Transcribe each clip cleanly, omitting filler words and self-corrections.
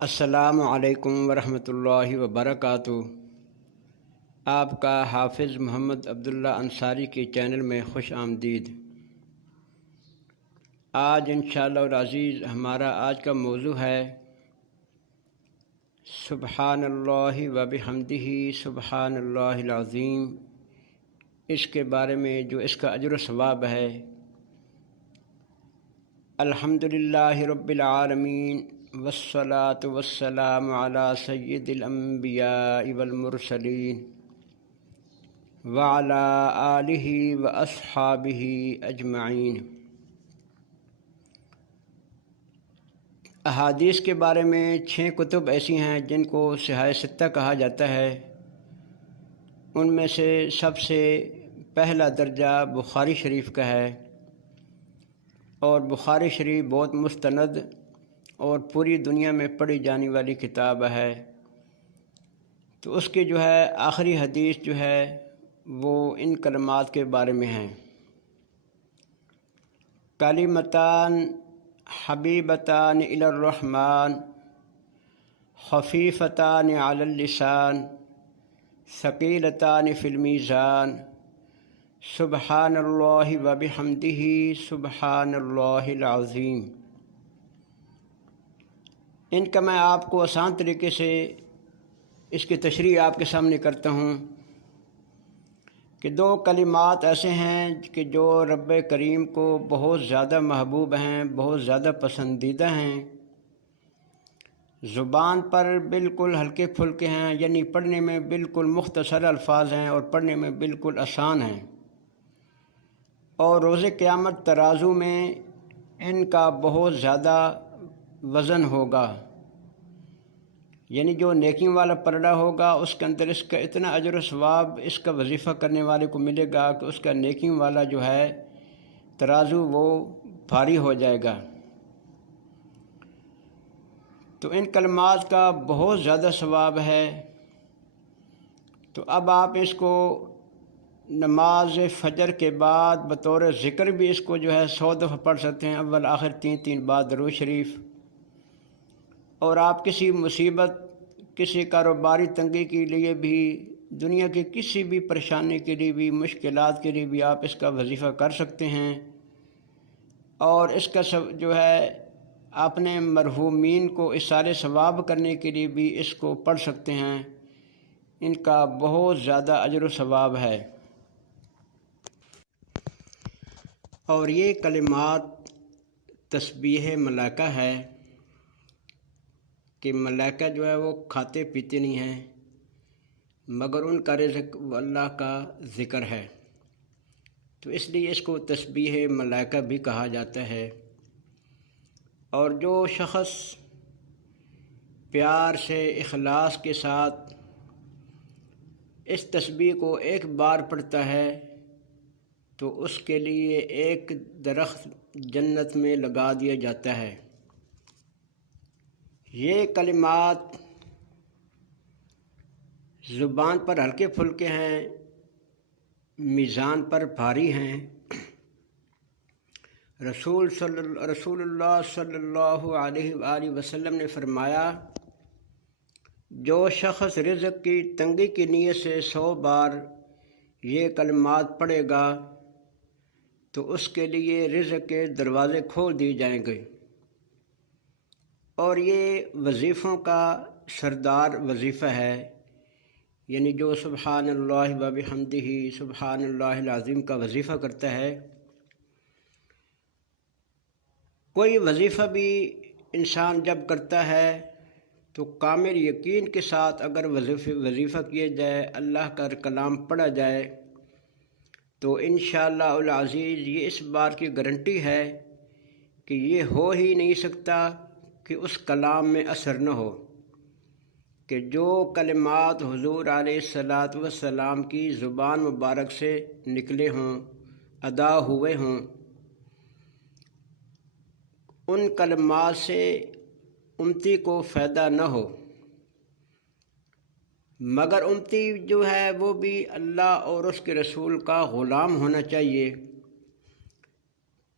السلام علیکم ورحمۃ اللہ وبرکاتہ۔ آپ کا حافظ محمد عبداللہ انصاری کے چینل میں خوش آمدید۔ آج انشاءاللہ العزیز ہمارا آج کا موضوع ہے سبحان اللہ وبحمدہ سبحان اللہ العظیم۔ اس کے بارے میں جو اس کا اجر و ثواب ہے، الحمدللہ رب العالمین والصلاة والسلام علی سید الانبیاء والمرسلین وعلی آلہ واصحابہ اجمعین۔ احادیث کے بارے میں 6 کتب ایسی ہیں جن کو صحاح ستہ کہا جاتا ہے۔ ان میں سے سب سے پہلا درجہ بخاری شریف کا ہے، اور بخاری شریف بہت مستند اور پوری دنیا میں پڑھی جانے والی کتاب ہے۔ تو اس کی جو ہے آخری حدیث جو ہے وہ ان کلمات کے بارے میں ہیں: کلمتان حبیبتان الی الرحمن خفیفتان علی اللسان ثقیلتان فی المیزان سبحان اللہ وبحمدہ سبحان اللہ العظیم۔ ان کا میں آپ کو آسان طریقے سے اس کی تشریح آپ کے سامنے کرتا ہوں کہ 2 کلمات ایسے ہیں کہ جو رب کریم کو بہت زیادہ محبوب ہیں، بہت زیادہ پسندیدہ ہیں، زبان پر بالکل ہلکے پھلکے ہیں، یعنی پڑھنے میں بالکل مختصر الفاظ ہیں اور پڑھنے میں بالکل آسان ہیں، اور روز قیامت ترازو میں ان کا بہت زیادہ وزن ہوگا، یعنی جو نیکیوں والا پلڑا ہوگا اس کے اندر اس کا اتنا اجر و ثواب اس کا وظیفہ کرنے والے کو ملے گا کہ اس کا نیکیوں والا جو ہے ترازو وہ بھاری ہو جائے گا۔ تو ان کلمات کا بہت زیادہ ثواب ہے۔ تو اب آپ اس کو نماز فجر کے بعد بطور ذکر بھی اس کو جو ہے 100 دفعہ پڑھ سکتے ہیں، اول آخر 3 بار درود شریف۔ اور آپ کسی مصیبت، کسی کاروباری تنگی کے لیے بھی، دنیا کی کسی بھی پریشانی کے لیے بھی، مشکلات کے لیے بھی آپ اس کا وظیفہ کر سکتے ہیں، اور اس کا جو ہے اپنے مرحومین کو اِصال ثواب کرنے کے لیے بھی اس کو پڑھ سکتے ہیں۔ ان کا بہت زیادہ اجر و ثواب ہے۔ اور یہ کلمات تسبیح ملائکہ ہے کہ ملائکہ جو ہے وہ کھاتے پیتے نہیں ہیں، مگر ان کا رزق اللہ کا ذکر ہے، تو اس لیے اس کو تسبیح ملائکہ بھی کہا جاتا ہے۔ اور جو شخص پیار سے، اخلاص کے ساتھ اس تسبیح کو ایک بار پڑھتا ہے تو اس کے لیے ایک درخت جنت میں لگا دیا جاتا ہے۔ یہ کلمات زبان پر ہلکے پھلکے ہیں، میزان پر بھاری ہیں۔ رسول اللہ صلی اللہ علیہ وآلہ وسلم نے فرمایا، جو شخص رزق کی تنگی کی نیت سے 100 بار یہ کلمات پڑھے گا تو اس کے لیے رزق کے دروازے کھول دیے جائیں گے۔ اور یہ وظیفوں کا سردار وظیفہ ہے، یعنی جو سبحان اللہ وبحمدہ سبحان اللہ العظیم کا وظیفہ کرتا ہے۔ کوئی وظیفہ بھی انسان جب کرتا ہے تو کامل یقین کے ساتھ اگر وظیفہ کیا جائے، اللہ کا کلام پڑھا جائے، تو انشاءاللہ العزیز یہ اس بات کی گارنٹی ہے کہ یہ ہو ہی نہیں سکتا کہ اس کلام میں اثر نہ ہو، کہ جو کلمات حضور علیہ الصلاۃ والسلام کی زبان مبارک سے نکلے ہوں، ادا ہوئے ہوں، ان کلمات سے امتی کو فائدہ نہ ہو، مگر امتی جو ہے وہ بھی اللہ اور اس کے رسول کا غلام ہونا چاہیے،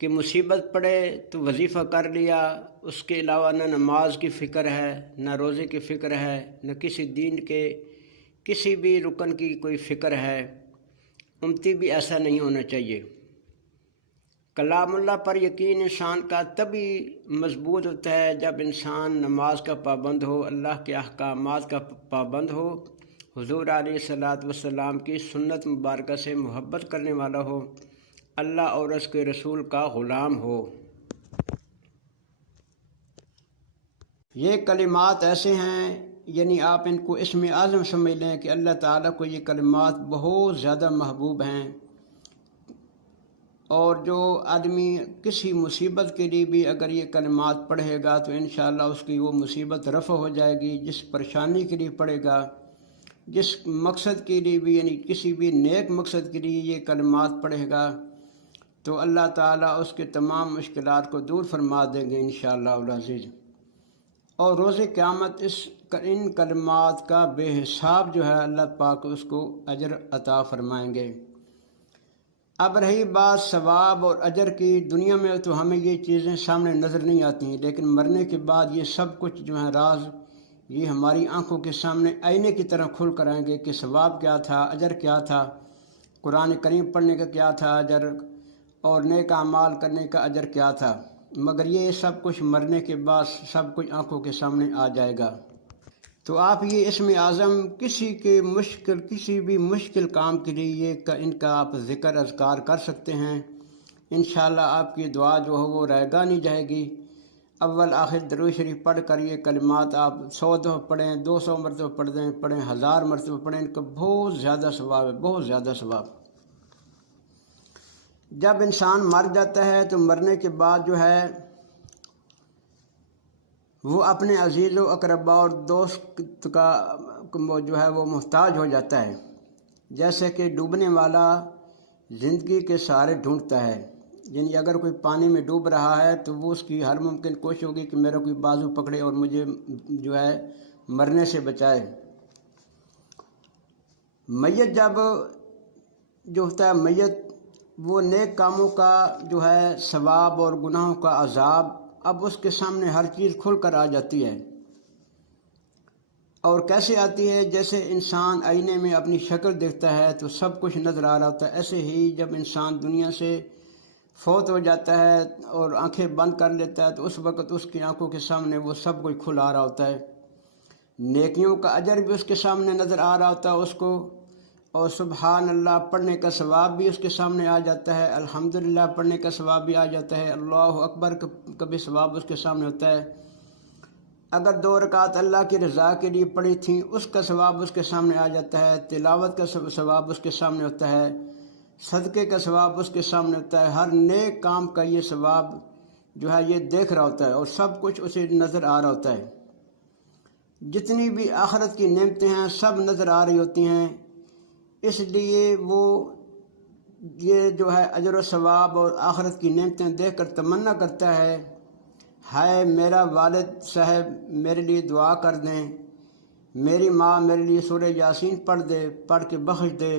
کہ مصیبت پڑے تو وظیفہ کر لیا، اس کے علاوہ نہ نماز کی فکر ہے، نہ روزے کی فکر ہے، نہ کسی دین کے کسی بھی رکن کی کوئی فکر ہے، امتی بھی ایسا نہیں ہونا چاہیے۔ کلام اللہ پر یقین انسان کا تبھی مضبوط ہوتا ہے جب انسان نماز کا پابند ہو، اللہ کے احکامات کا پابند ہو، حضور علیہ الصلاۃ والسلام کی سنت مبارکہ سے محبت کرنے والا ہو، اللہ اور اس کے رسول کا غلام ہو۔ یہ کلمات ایسے ہیں، یعنی آپ ان کو اسم اعظم سمجھ لیں کہ اللہ تعالیٰ کو یہ کلمات بہت زیادہ محبوب ہیں، اور جو آدمی کسی مصیبت کے لیے بھی اگر یہ کلمات پڑھے گا تو انشاءاللہ اس کی وہ مصیبت رفع ہو جائے گی۔ جس پریشانی کے لیے پڑھے گا، جس مقصد کے لیے بھی، یعنی کسی بھی نیک مقصد کے لیے یہ کلمات پڑھے گا تو اللہ تعالیٰ اس کے تمام مشکلات کو دور فرما دیں گے انشاءاللہ العزیز۔ اور روز قیامت ان کلمات کا بے حساب جو ہے اللہ پاک اس کو اجر عطا فرمائیں گے۔ اب رہی بات ثواب اور اجر کی، دنیا میں تو ہمیں یہ چیزیں سامنے نظر نہیں آتی ہیں، لیکن مرنے کے بعد یہ سب کچھ جو ہے راز یہ ہماری آنکھوں کے سامنے آئینے کی طرح کھل کر آئیں گے کہ ثواب کیا تھا، اجر کیا تھا، قرآن کریم پڑھنے کا کیا تھا اجر، اور نیک اعمال کرنے کا اجر کیا تھا۔ مگر یہ سب کچھ مرنے کے بعد سب کچھ آنکھوں کے سامنے آ جائے گا۔ تو آپ یہ اسم اعظم کسی بھی مشکل کام کے لیے ان کا آپ ذکر اذکار کر سکتے ہیں، انشاءاللہ آپ کی دعا جو ہو وہ رائے گاہ نہیں جائے گی۔ اول آخر درود شریف پڑھ کر یہ کلمات آپ 100 دفعہ پڑھیں، 200 مرتبہ پڑھیں، 1000 مرتبہ پڑھیں، ان کا بہت زیادہ ثواب ہے، بہت زیادہ ثواب۔ جب انسان مر جاتا ہے تو مرنے کے بعد جو ہے وہ اپنے عزیز و اقربا اور دوست کا جو ہے وہ محتاج ہو جاتا ہے، جیسے کہ ڈوبنے والا زندگی کے سہارے ڈھونڈتا ہے۔ یعنی اگر کوئی پانی میں ڈوب رہا ہے تو وہ اس کی ہر ممکن کوشش ہوگی کہ میرا کوئی بازو پکڑے اور مجھے جو ہے مرنے سے بچائے۔ میت جب جو ہوتا ہے میت، وہ نیک کاموں کا جو ہے ثواب اور گناہوں کا عذاب اب اس کے سامنے ہر چیز کھل کر آ جاتی ہے۔ اور کیسے آتی ہے؟ جیسے انسان آئینے میں اپنی شکل دیکھتا ہے تو سب کچھ نظر آ رہا ہوتا ہے، ایسے ہی جب انسان دنیا سے فوت ہو جاتا ہے اور آنکھیں بند کر لیتا ہے تو اس وقت اس کی آنکھوں کے سامنے وہ سب کچھ کھل آ رہا ہوتا ہے، نیکیوں کا اجر بھی اس کے سامنے نظر آ رہا ہوتا ہے اس کو، اور سبحان اللہ پڑھنے کا ثواب بھی اس کے سامنے آ جاتا ہے، الحمدللہ پڑھنے کا ثواب بھی آ جاتا ہے، اللہ اکبر کا بھی ثواب اس کے سامنے ہوتا ہے۔ اگر 2 رکعت اللہ کی رضا کے لیے پڑھی تھیں اس کا ثواب اس کے سامنے آ جاتا ہے، تلاوت کا ثواب اس کے سامنے ہوتا ہے، صدقے کا ثواب اس کے سامنے ہوتا ہے، ہر نیک کام کا یہ ثواب جو ہے یہ دیکھ رہا ہوتا ہے اور سب کچھ اسے نظر آ رہا ہوتا ہے۔ جتنی بھی آخرت کی نعمتیں ہیں سب نظر آ رہی ہوتی ہیں، اس لیے وہ یہ جو ہے اجر و ثواب اور آخرت کی نعمتیں دیکھ کر تمنا کرتا ہے، ہائے میرا والد صاحب میرے لیے دعا کر دیں، میری ماں میرے لیے سورہ یاسین پڑھ کے بخش دے،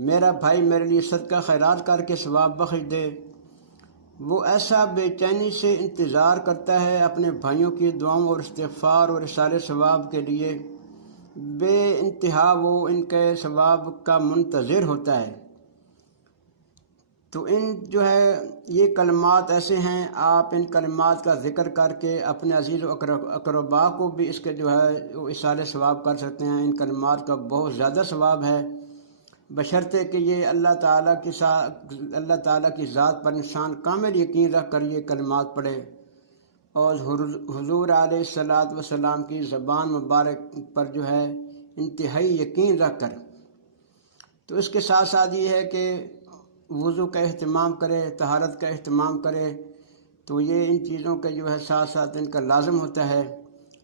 میرا بھائی میرے لیے صدقہ خیرات کر کے ثواب بخش دے۔ وہ ایسا بے چینی سے انتظار کرتا ہے اپنے بھائیوں کی دعاؤں اور استغفار اور اثار ثواب کے لیے، بے انتہا وہ ان کے ثواب کا منتظر ہوتا ہے۔ تو ان جو ہے یہ کلمات ایسے ہیں، آپ ان کلمات کا ذکر کر کے اپنے عزیز و اقربا کو بھی اس کے جو ہے اثار ثواب کر سکتے ہیں۔ ان کلمات کا بہت زیادہ ثواب ہے، بشرطے کہ یہ اللہ تعالیٰ کی ذات پر انسان کامل یقین رکھ کر یہ کلمات پڑھے اور حضور علیہ الصلاۃ والسلام کی زبان مبارک پر جو ہے انتہائی یقین رکھ کر۔ تو اس کے ساتھ ساتھ یہ ہے کہ وضو کا اہتمام کرے، طہارت کا اہتمام کرے، تو یہ ان چیزوں کے جو ہے ساتھ ساتھ ان کا لازم ہوتا ہے۔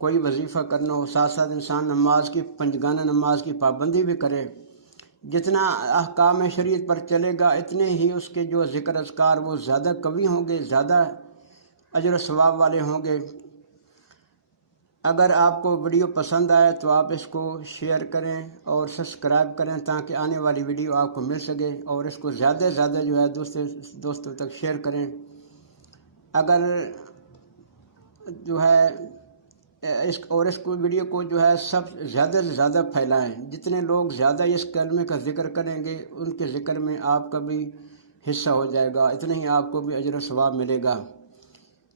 کوئی وظیفہ کرنا ہو، ساتھ ساتھ انسان نماز کی پنجگانہ نماز کی پابندی بھی کرے، جتنا احکام شریعت پر چلے گا اتنے ہی اس کے جو ذکر اذکار وہ زیادہ قوی ہوں گے، زیادہ اجر و ثواب والے ہوں گے۔ اگر آپ کو ویڈیو پسند آئے تو آپ اس کو شیئر کریں اور سبسکرائب کریں تاکہ آنے والی ویڈیو آپ کو مل سکے، اور اس کو زیادہ سے زیادہ جو ہے دوستوں تک شیئر کریں۔ اگر جو ہے اس کو ویڈیو کو جو ہے سب زیادہ سے زیادہ پھیلائیں. جتنے لوگ زیادہ اس کلمے کا ذکر کریں گے ان کے ذکر میں آپ کا بھی حصہ ہو جائے گا، اتنا ہی آپ کو بھی اجر و ثواب ملے گا.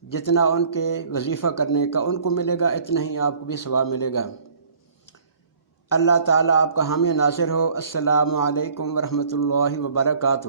جتنا ان کے وظیفہ کرنے کا ان کو ملے گا اتنا ہی آپ کو بھی ثواب ملے گا. اللہ تعالیٰ آپ کا حامی ناصر ہو. السلام علیکم ورحمۃ اللہ وبرکاتہ.